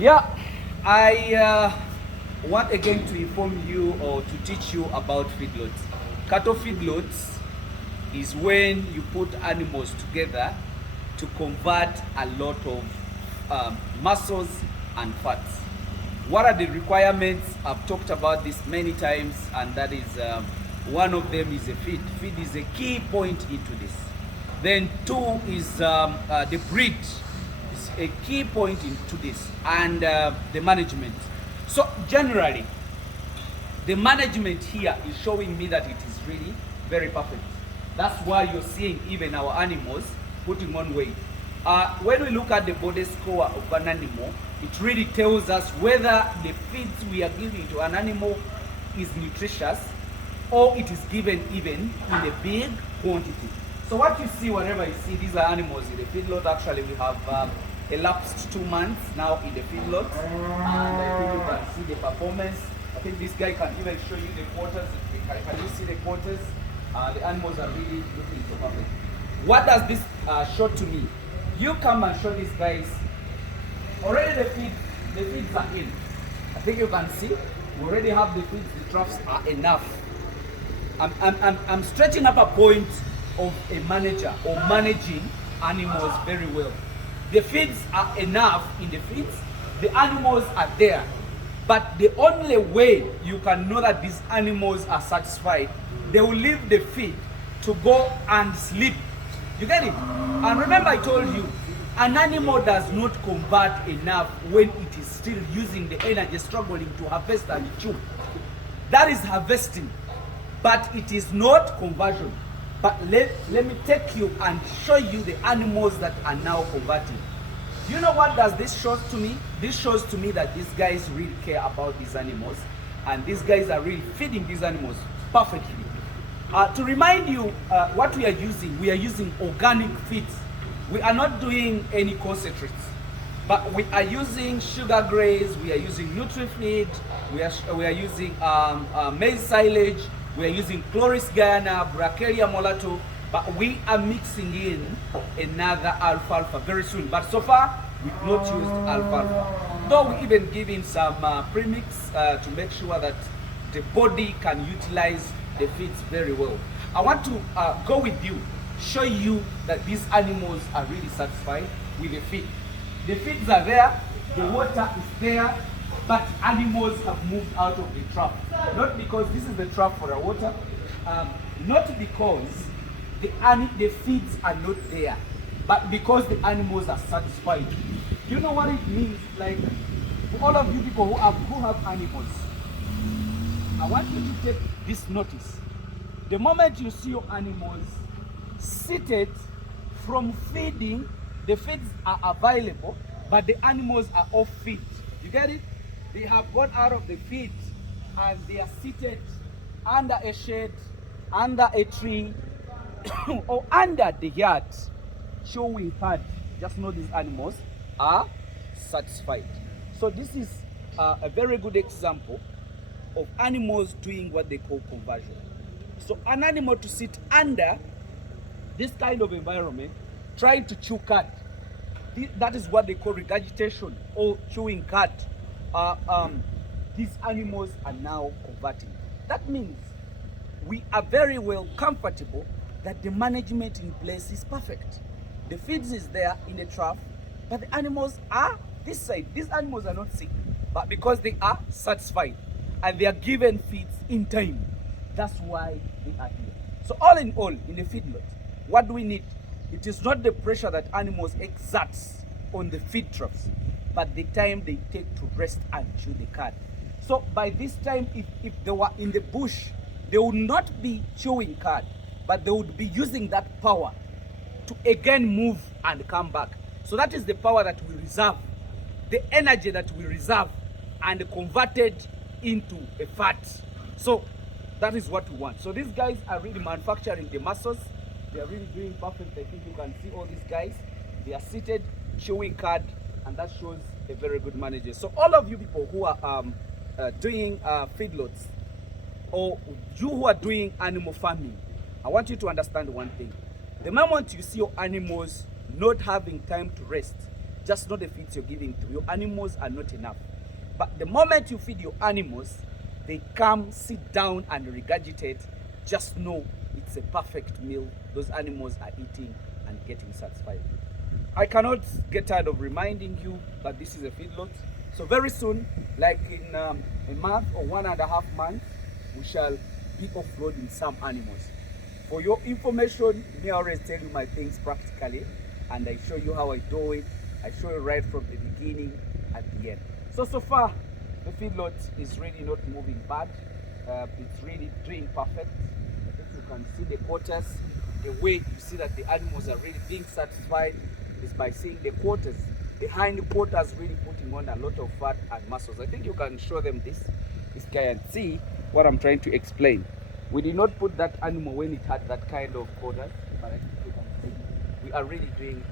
Yeah, I want again to inform you or to teach you about feedlots. Cattle feedlots is when you put animals together to convert a lot of muscles and fats. What are the requirements? I've talked about this many times, and that is one of them is a feed. Feed is a key point into this. Then two is the breed is a key point into this, and the management. So generally, the management here is showing me that it is really very perfect. That's why you're seeing even our animals putting on weight. When we look at the body score of an animal, it really tells us whether the feeds we are giving to an animal is nutritious or it is given even in a big quantity. So what you see, whenever you see these are animals in the feedlot, actually we have elapsed 2 months now in the feedlot, and I think you can see the performance. I think this guy can even show you the quarters. Can you see the quarters? The animals are really looking so perfect. What does this show to me? You come and show these guys. Already the feeds are in. I think you can see. We already have the feeds. The troughs are enough. I'm stretching up a point of a manager or managing animals very well. The feeds are enough in the feeds. The animals are there. But the only way you can know that these animals are satisfied, they will leave the feed to go and sleep. You get it? And remember I told you, an animal does not convert enough when it is still using the energy, struggling to harvest and chew. That is harvesting, but it is not conversion. But let me take you and show you the animals that are now converting. You know what does this show to me? This shows to me that these guys really care about these animals, and these guys are really feeding these animals perfectly. To remind you what we are using organic feeds. We are not doing any concentrates, but we are using sugar graze, we are using Nutri-Feed, we are using maize silage, we are using Chloris Guyana, Bracharia molato, but we are mixing in another alfalfa very soon. But so far, we've not used alfalfa. Though we even give in some premix to make sure that the body can utilize the feeds very well. I want to go with you, show you that these animals are really satisfied with the feed. The feeds are there, the water is there, but animals have moved out of the trap. Not because this is the trap for the water, not because the feeds are not there, but because the animals are satisfied. You know what it means? Like, for all of you people who have animals, I want you to take this notice. The moment you see your animals seated from feeding, the feeds are available, but the animals are off feed. You get it? They have gone out of the feed and they are seated under a shade, under a tree, or under the yard, showing hard. Just know these animals are satisfied. So this is a very good example of animals doing what they call conversion. So an animal to sit under this kind of environment, trying to chew cud, that is what they call regurgitation or chewing cud. These animals are now converting. That means we are very well comfortable that the management in place is perfect. The feeds is there in the trough, but the animals are this side. These animals are not sick, but because they are satisfied and they are given feeds in time, that's why they are here. So all in all, in the feedlot, what do we need? It is not the pressure that animals exerts on the feed troughs, but the time they take to rest and chew the cud. So by this time, if they were in the bush, they would not be chewing cud, but they would be using that power to again move and come back. So that is the power that we reserve, the energy that we reserve and converted into a fat. So that is what we want. So these guys are really manufacturing the muscles. They are really doing perfect. I think you can see all these guys. They are seated, chewing cud, and that shows a very good manager. So all of you people who are doing feedlots, or you who are doing animal farming, I want you to understand one thing. The moment you see your animals not having time to rest, just know the feeds you're giving to your animals are not enough. But the moment you feed your animals, they come, sit down and regurgitate. Just know it's a perfect meal. Those animals are eating and getting satisfied. I cannot get tired of reminding you that this is a feedlot. So very soon, like in a month or 1.5 months, we shall be offloading some animals. For your information, me always tell you my things practically, and I show you how I do it. I show you right from the beginning at the end. So far, the feedlot is really not moving bad. It's really doing perfect. I think you can see the quarters. The way you see that the animals are really being satisfied is by seeing the quarters. The hind quarters really putting on a lot of fat and muscles. I think you can show them this guy and see what I'm trying to explain. We did not put that animal when it had that kind of quarters, but I think you can see we are really doing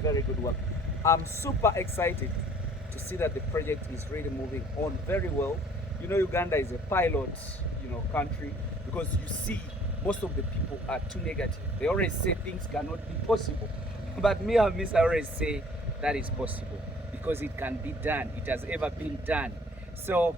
very good work. I'm super excited to see that the project is really moving on very well. You know, Uganda is a pilot, country, because you see most of the people are too negative. They always say things cannot be possible. But me and Miss always say that is possible because it can be done. It has ever been done. So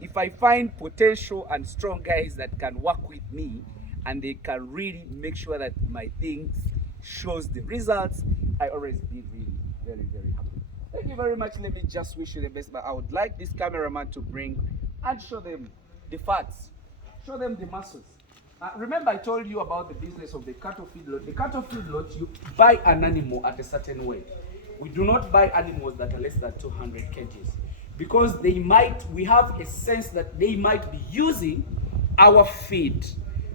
if I find potential and strong guys that can work with me and they can really make sure that my things shows the results, I always be really very, very happy. Thank you very much. Let me just wish you the best. But I would like this cameraman to bring and show them the fats, show them the muscles. Remember I told you about the business of the cattle feedlot. The cattle feedlot, you buy an animal at a certain weight. We do not buy animals that are less than 200 kgs because we have a sense that they might be using our feed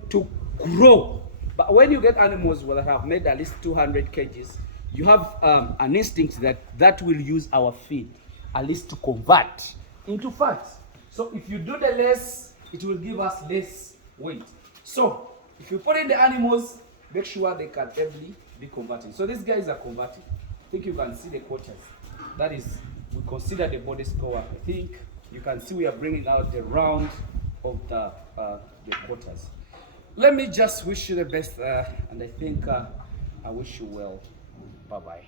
to grow. But when you get animals that have made at least 200 kgs, you have an instinct that will use our feed at least to convert into fat. So if you do the less, it will give us less weight. So if you put in the animals, make sure they can heavily be converting. So these guys are converting. I think you can see the quarters. That is, we consider the body score. I think you can see we are bringing out the round of the quarters. Let me just wish you the best, and I think I wish you well. Bye-bye.